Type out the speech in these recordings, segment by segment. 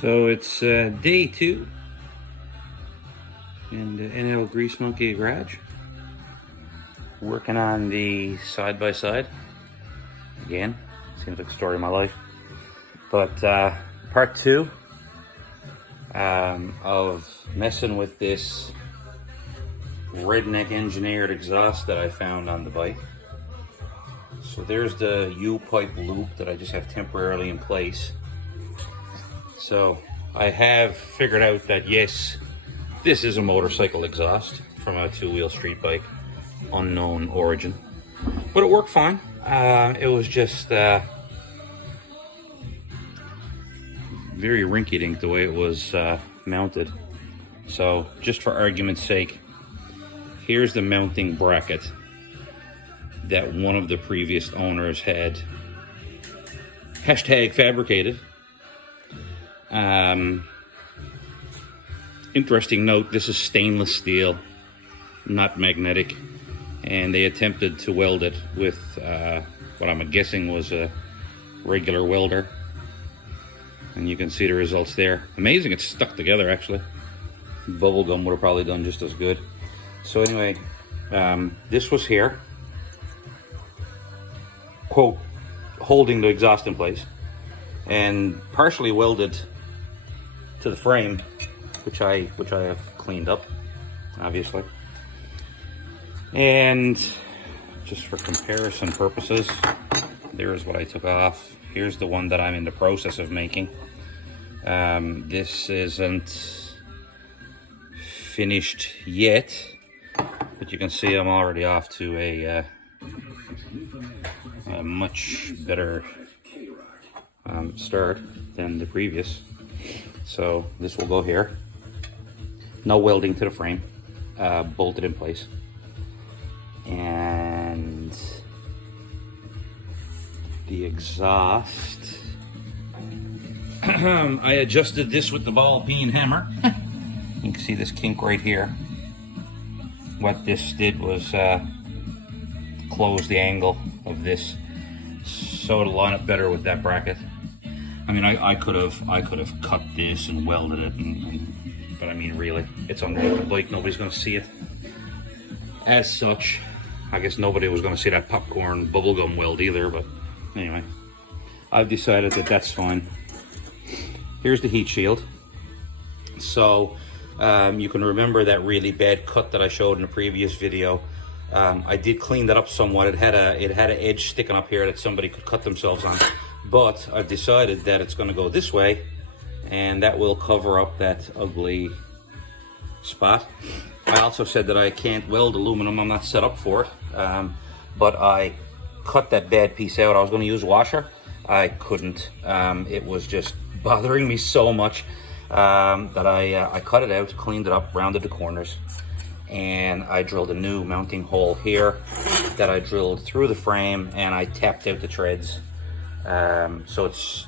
So it's day 2 in the NL Grease Monkey garage. Working on the side-by-side. Again, seems like a story of my life. But part 2 of messing with this redneck engineered exhaust that I found on the bike. So there's the U-pipe loop that I just have temporarily in place. So I have figured out that yes, this is a motorcycle exhaust from a 2-wheel street bike, unknown origin, but it worked fine. It was just very rinky-dink the way it was mounted. So just for argument's sake, here's the mounting bracket that one of the previous owners had #fabricated. Interesting note, this is stainless steel, not magnetic, and they attempted to weld it with what I'm guessing was a regular welder, and you can see the results there. Amazing, it's stuck together actually. Bubble gum would have probably done just as good. So anyway, this was here, quote, holding the exhaust in place, and partially welded to the frame, which I have cleaned up, obviously. And just for comparison purposes, there's what I took off. Here's the one that I'm in the process of making. This isn't finished yet, but you can see I'm already off to a much better start than the previous. So this will go here. No welding to the frame, bolted in place. And the exhaust, I adjusted this with the ball peen hammer. You can see this kink right here. What this did was close the angle of this so it'll line up better with that bracket. I mean, I could have cut this and welded it, but I mean, really, it's underneath the bike. Nobody's going to see it. As such, I guess nobody was going to see that popcorn bubblegum weld either. But anyway, I've decided that that's fine. Here's the heat shield. So you can remember that really bad cut that I showed in the previous video. I did clean that up somewhat. It had an edge sticking up here that somebody could cut themselves on. But I've decided that it's going to go this way, and that will cover up that ugly spot. I also said that I can't weld aluminum. I'm not set up for it. But I cut that bad piece out. I was going to use a washer. I couldn't. It was just bothering me so much that I cut it out, cleaned it up, rounded the corners, and I drilled a new mounting hole here that I drilled through the frame, and I tapped out the treads. So it's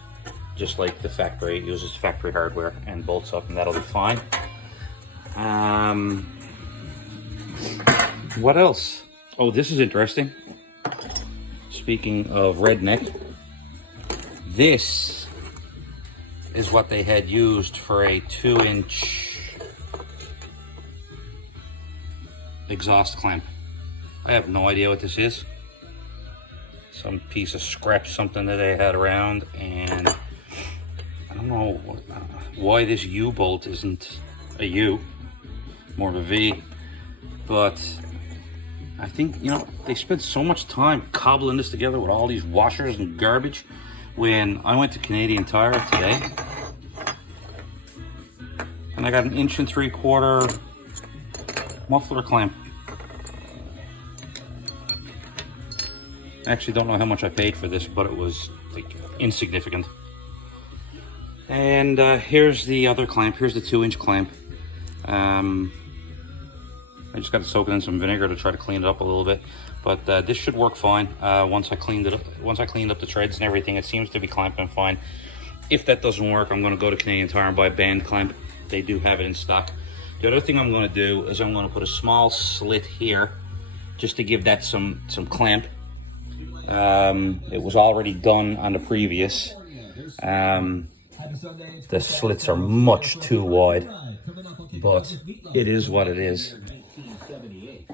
just like the factory. It uses factory hardware and bolts up, and that'll be fine. What else? Oh, this is interesting. Speaking of redneck, this is what they had used for a 2-inch exhaust clamp. I have no idea what this is. Some piece of scrap, something that they had around, and I don't know why this U bolt isn't a U, more of a V, but I think, you know, they spent so much time cobbling this together with all these washers and garbage. When I went to Canadian Tire today, and I got an 1 3/4 muffler clamp. I actually don't know how much I paid for this, but it was like insignificant. And here's the other clamp. Here's the 2-inch clamp. I just got to soak it in some vinegar to try to clean it up a little bit, but this should work fine. Once I cleaned up the treads and everything, it seems to be clamping fine. If that doesn't work, I'm going to go to Canadian Tire and buy a band clamp. They do have it in stock. The other thing I'm going to do is I'm going to put a small slit here just to give that some clamp. It was already done on the previous. The slits are much too wide, but it is what it is.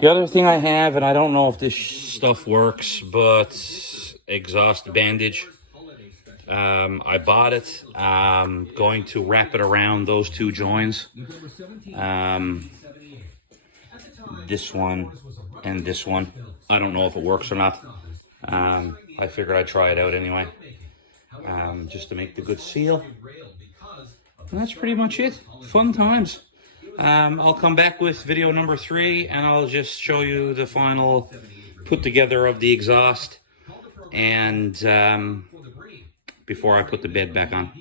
The other thing I have, and I don't know if this stuff works, but exhaust bandage. I bought it. I'm going to wrap it around those two joins. This one and this one. I don't know if it works or not. I figured I'd try it out anyway, just to make the good seal. And that's pretty much it. Fun times. I'll come back with video number 3, and I'll just show you the final put together of the exhaust, and before I put the bed back on,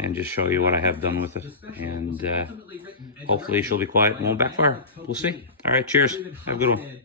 and just show you what I have done with it. And hopefully she'll be quiet and won't backfire. We'll see. All right, cheers. Have a good one.